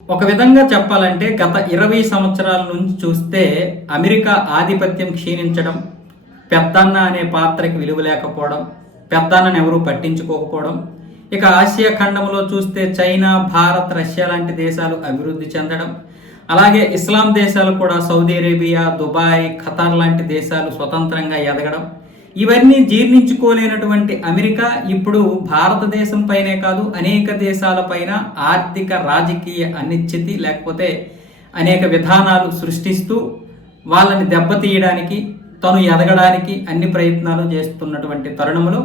ఒక విధంగా చెప్పాలంటే గత ఇరవై సంవత్సరాల నుంచి చూస్తే అమెరికా ఆధిపత్యం క్షీణించడం పెద్దన్న అనే పాత్రకి విలువ లేకపోవడం పెద్దన్నను ఎవరూ పట్టించుకోకపోవడం ఇక ఆసియా ఖండంలో చూస్తే చైనా భారత్ రష్యా లాంటి దేశాలు అభివృద్ధి చెందడం అలాగే ఇస్లాం దేశాలు కూడా సౌదీ అరేబియా దుబాయ్ ఖతార్ లాంటి దేశాలు స్వతంత్రంగా ఎదగడం ఇవన్నీ జీర్ణించుకోలేనటువంటి అమెరికా ఇప్పుడు భారతదేశం పైనే కాదు అనేక దేశాలపైన ఆర్థిక రాజకీయ అనిశ్చితి లేకపోతే అనేక విధానాలు సృష్టిస్తూ వాళ్ళని దెబ్బతీయడానికి తను ఎదగడానికి అన్ని ప్రయత్నాలు చేస్తున్నటువంటి తరుణంలో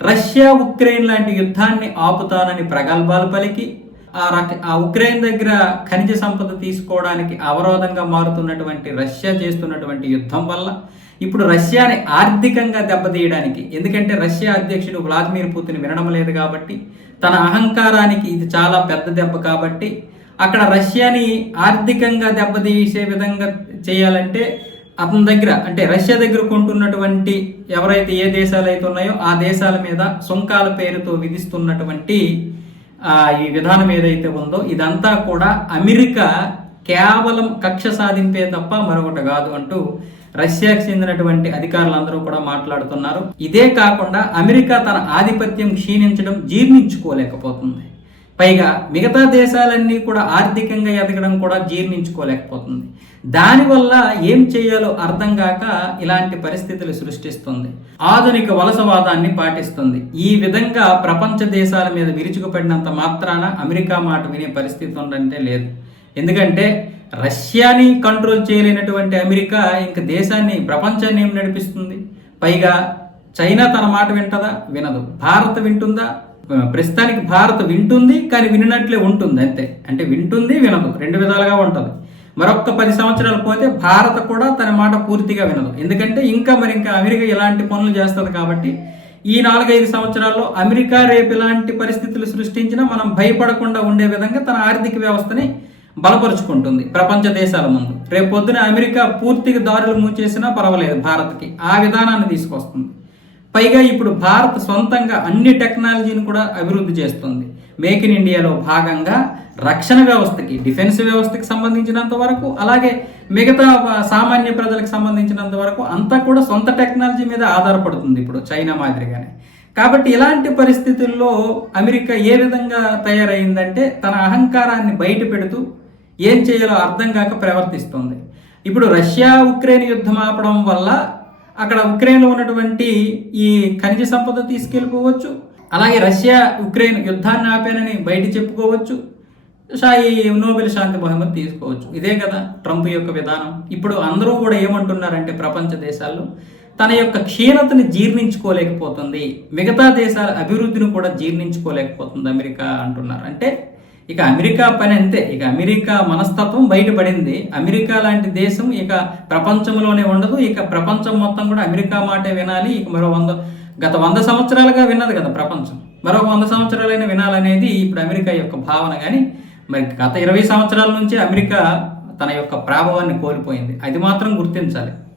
రష్యా ఉక్రెయిన్ లాంటి యుద్ధాన్ని ఆపుతానని ప్రగల్భాలు పలికి ఆ రక ఆ ఉక్రెయిన్ దగ్గర ఖనిజ సంపద తీసుకోవడానికి అవరోధంగా మారుతున్నటువంటి రష్యా చేస్తున్నటువంటి యుద్ధం వల్ల ఇప్పుడు రష్యాని ఆర్థికంగా దెబ్బతీయడానికి ఎందుకంటే రష్యా అధ్యక్షుడు వ్లాదిమిర్ పుతిన్ వినడం లేదు కాబట్టి తన అహంకారానికి ఇది చాలా పెద్ద దెబ్బ కాబట్టి అక్కడ రష్యాని ఆర్థికంగా దెబ్బతీసే విధంగా చేయాలంటే అతని దగ్గర అంటే రష్యా దగ్గర కొంటున్నటువంటి ఎవరైతే ఏ దేశాలు అయితే ఉన్నాయో ఆ దేశాల మీద సుంకాల పేరుతో విధిస్తున్నటువంటి ఈ విధానం ఏదైతే ఉందో ఇదంతా కూడా అమెరికా కేవలం కక్ష సాధింపే తప్ప మరొకటి కాదు అంటూ రష్యాకు చెందినటువంటి అధికారులందరూ కూడా మాట్లాడుతున్నారు. ఇదే కాకుండా అమెరికా తన ఆధిపత్యం క్షీణించడం జీర్ణించుకోలేకపోతుంది. పైగా మిగతా దేశాలన్నీ కూడా ఆర్థికంగా ఎదగడం కూడా జీర్ణించుకోలేకపోతుంది. దానివల్ల ఏం చేయాలో అర్థం కాక ఇలాంటి పరిస్థితులు సృష్టిస్తుంది. ఆధునిక వలసవాదాన్ని పాటిస్తుంది. ఈ విధంగా ప్రపంచ దేశాల మీద విరుచుకుపడినంత మాత్రాన అమెరికా మాట వినే పరిస్థితి ఉండంటే లేదు. ఎందుకంటే రష్యాని కంట్రోల్ చేయలేనటువంటి అమెరికా ఇంక దేశాన్ని ప్రపంచాన్ని ఏం నడిపిస్తుంది? పైగా చైనా తన మాట వింటదా? వినదు. భారత్ వింటుందా? ప్రస్తుతానికి భారత్ వింటుంది కానీ వినట్లే ఉంటుంది అంతే. అంటే వింటుంది వినదు. రెండు విధాలుగా ఉంటుంది. మరొక పది సంవత్సరాలు పోతే భారత కూడా తన మాట పూర్తిగా వినదు. ఎందుకంటే ఇంకా మరి ఇంకా అమెరికా ఇలాంటి పనులు చేస్తుంది కాబట్టి ఈ నాలుగైదు సంవత్సరాల్లో అమెరికా రేపు ఇలాంటి పరిస్థితులు సృష్టించినా మనం భయపడకుండా ఉండే విధంగా తన ఆర్థిక వ్యవస్థని బలపరుచుకుంటుంది ప్రపంచ దేశాల ముందు. రేపు పొద్దున అమెరికా పూర్తిగా దారులు మూచేసినా పర్వాలేదు భారత్కి. ఆ విధానాన్ని తీసుకొస్తుంది. పైగా ఇప్పుడు భారత్ సొంతంగా అన్ని టెక్నాలజీని కూడా అభివృద్ధి చేస్తుంది. మేక్ ఇన్ ఇండియాలో భాగంగా రక్షణ వ్యవస్థకి డిఫెన్స్ వ్యవస్థకి సంబంధించినంత వరకు అలాగే మిగతా సామాన్య ప్రజలకు సంబంధించినంత వరకు అంతా కూడా సొంత టెక్నాలజీ మీద ఆధారపడుతుంది ఇప్పుడు చైనా మాదిరిగానే. కాబట్టి ఇలాంటి పరిస్థితుల్లో అమెరికా ఏ విధంగా తయారైందంటే తన అహంకారాన్ని బయట పెడుతూ ఏం చేయాలో అర్థం కాక ప్రవర్తిస్తుంది. ఇప్పుడు రష్యా ఉక్రెయిన్ యుద్ధం ఆపడం వల్ల అక్కడ ఉక్రెయిన్లో ఉన్నటువంటి ఈ ఖనిజ సంపద తీసుకెళ్ళిపోవచ్చు. అలాగే రష్యా ఉక్రెయిన్ యుద్ధాన్ని ఆపానని బయట చెప్పుకోవచ్చు. షాయి నోబెల్ శాంతి బహుమతి తీసుకోవచ్చు. ఇదే కదా ట్రంప్ యొక్క విధానం. ఇప్పుడు అందరూ కూడా ఏమంటున్నారంటే ప్రపంచ దేశాల్లో తన యొక్క క్షీణతని జీర్ణించుకోలేకపోతుంది. మిగతా దేశాల అభివృద్ధిని కూడా జీర్ణించుకోలేకపోతుంది అమెరికా అంటున్నారు. అంటే ఇక అమెరికా పని అంతే. ఇక అమెరికా మనస్తత్వం బయటపడింది. అమెరికా లాంటి దేశం ఇక ప్రపంచంలోనే ఉండదు. ఇక ప్రపంచం మొత్తం కూడా అమెరికా మాటే వినాలి. ఇక మరో వంద గత వంద సంవత్సరాలుగా విన్నది కదా ప్రపంచం. మరో వంద సంవత్సరాలైనా వినాలనేది ఇప్పుడు అమెరికా యొక్క భావన. కానీ మరి గత ఇరవై సంవత్సరాల నుంచి అమెరికా తన యొక్క ప్రాభవాన్ని కోల్పోయింది. అది మాత్రం గుర్తించాలి.